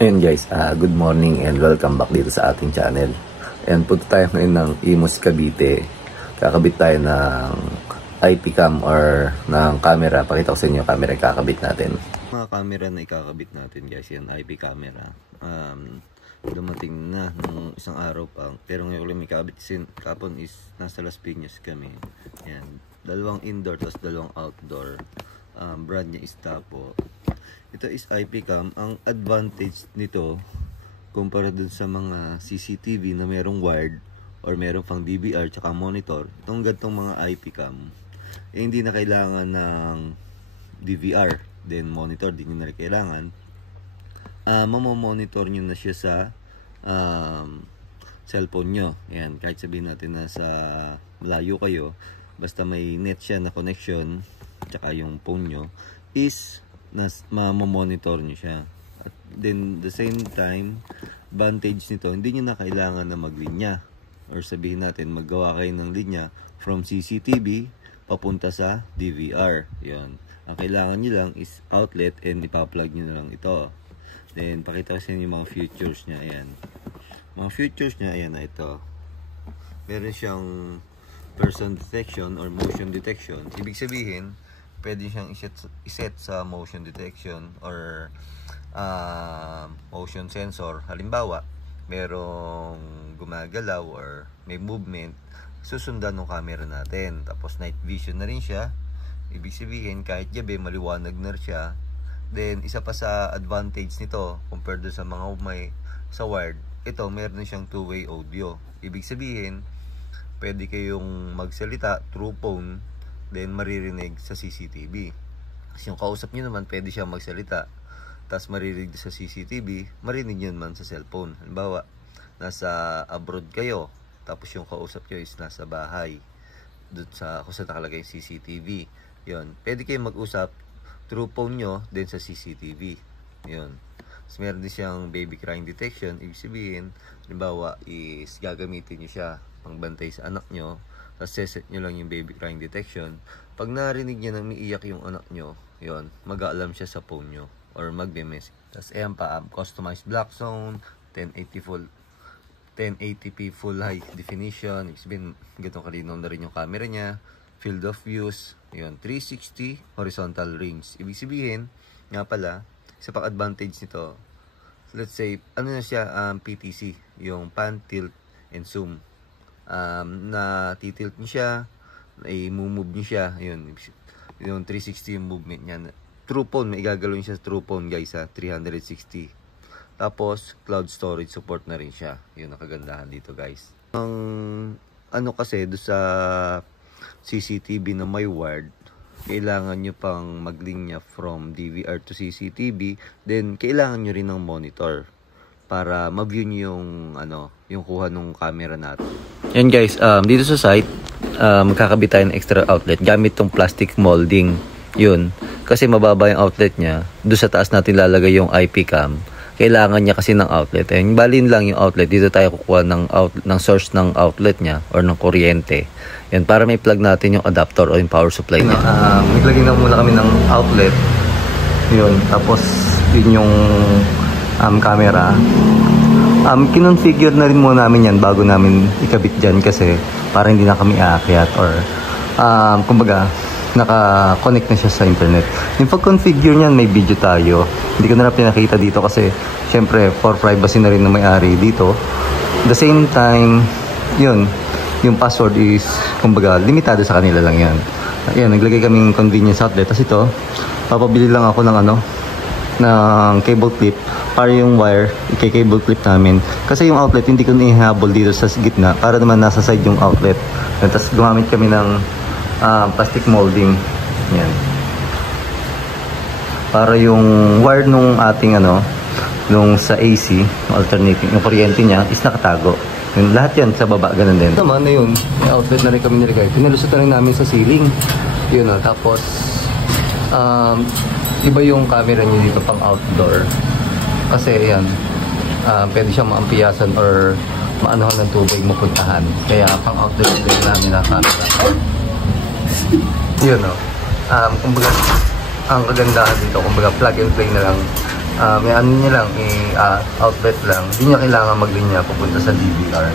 Ayun guys, good morning and welcome back dito sa ating channel. And punta tayo ngayon ng Imus Cavite. Kakabit tayo ng IP cam or ng camera. Pakita ko sa inyo yung camera yung kakabit natin. Mga camera na ikakabit natin guys, yan IP camera. Dumating na nung isang araw pa. Pero ngayon ulit may kakabit kapon is nasa Las Piñas kami. Yan, dalawang indoor tapos dalawang outdoor. Brand niya is Tapo. Ito is IP cam. Ang advantage nito kumpara dun sa mga CCTV na merong wired or merong pang DVR tsaka monitor, itong gantong mga IP cam hindi na kailangan ng DVR then monitor, din nyo na kailangan. Mamomonitor nyo na siya sa cellphone nyo. Yan, kahit sabihin natin na sa malayo kayo, basta may net siya na connection tsaka yung phone nyo is mamomonitor nyo siya. At then the same time, advantage nito, hindi nyo na kailangan na maglinya or sabihin natin maggawa kayo ng linya from CCTV papunta sa DVR. Yan, ang kailangan nyo lang is outlet and ipa-plug nyo na lang ito. Then pakita ko sa inyo yung mga features nya. Ayan, mga features nya, ayan na ito. Meron siyang person detection or motion detection. Ibig sabihin pwede siyang iset sa motion detection or motion sensor. Halimbawa, merong gumagalaw or may movement, susundan ng camera natin. Tapos night vision na rin siya. Ibig sabihin kahit gabi maliwanag na siya. Then isa pa sa advantage nito compared sa mga may sa wired, ito meron siyang two-way audio. Ibig sabihin pwede kayong magsalita through phone then maririnig sa CCTV. Kasi yung kausap nyo naman pwede siya magsalita tapos maririnig sa CCTV, marinig nyo naman sa cellphone. Halimbawa, nasa abroad kayo tapos yung kausap nyo is nasa bahay doon sa kung saan nakalagay yung CCTV. Yun, pwede kayong mag-usap through phone nyo then sa CCTV. Yun, tapos meron din siyang baby crying detection. Ibig sabihin, halimbawa is gagamitin nyo siya pangbantay sa anak nyo, tapos set nyo lang yung baby crying detection. Pag narinig niya na umiiyak yung anak nyo, yun, mag-a-alarm siya sa phone nyo or magbe-message. Tapos ayan pa, customized black zone, 1080p full high definition. Ibig sabihin, ganito kalinaw na rin yung camera niya. Field of views, yun, 360 horizontal range. Ibig sabihin, nga pala, isa pang advantage nito, let's say, ano na siya, PTC, yung pan, tilt, and zoom. Na titilt niya siya, i-move niya siya, yun, yung 360 yung movement niya. True phone, may igagalaw niya sa true phone guys, 360. Tapos cloud storage support na rin siya. Yun ang kagandahan dito guys. Ang ano kasi do sa CCTV na may wired, kailangan nyo pang maglinya from DVR to CCTV, then kailangan nyo rin ng monitor para ma-view nyo yung ano, yung kuha ng camera natin. Yan guys, dito sa site, magkakabit tayo ng extra outlet gamit tong plastic molding. Yun, kasi mababa yung outlet niya. Doon sa taas natin lalagay yung IP cam. Kailangan niya kasi ng outlet. Ayun, balin lang yung outlet. Dito tayo kukuha ng source ng outlet niya or ng kuryente. Yan, para may plug natin yung adapter o yung power supply niya. Naglagay na muna kami ng outlet. Yun, tapos yun yung camera. Kinonfigure na rin muna namin yan bago namin ikabit dyan kasi para hindi na kami aakyat or kumbaga naka-connect na siya sa internet. Yung pag-configure niyan may video tayo. Hindi ko na pinakita dito kasi syempre for privacy na rin ng may-ari dito. The same time, yun, yung password is kumbaga limitado sa kanila lang yan. Ayan, naglagay kaming convenience outlet. Tapos ito, papabili lang ako ng ano, ng cable clip para yung wire i-cable clip namin kasi yung outlet hindi ko ihabol dito sa gitna para naman nasa side yung outlet. Tapos gumamit kami ng plastic molding yan para yung wire nung ating ano nung sa AC alternating yung kuryente niya is nakatago. Yung lahat yan sa baba ganun din naman na yun. May outlet na rin kami nilagay, pinalusot na rin namin sa ceiling yun o. Tapos iba yung camera niya dito pang outdoor kasi yan pwede siyang maampiyasan or maanohan ng tubig mapuntahan kaya pang outdoor din namin na camera yun o. Kumbaga ang kagandahan dito kumbaga plug and play na lang may ano niya lang, outlet lang. Hindi niya kailangan maglinya papunta sa DVR.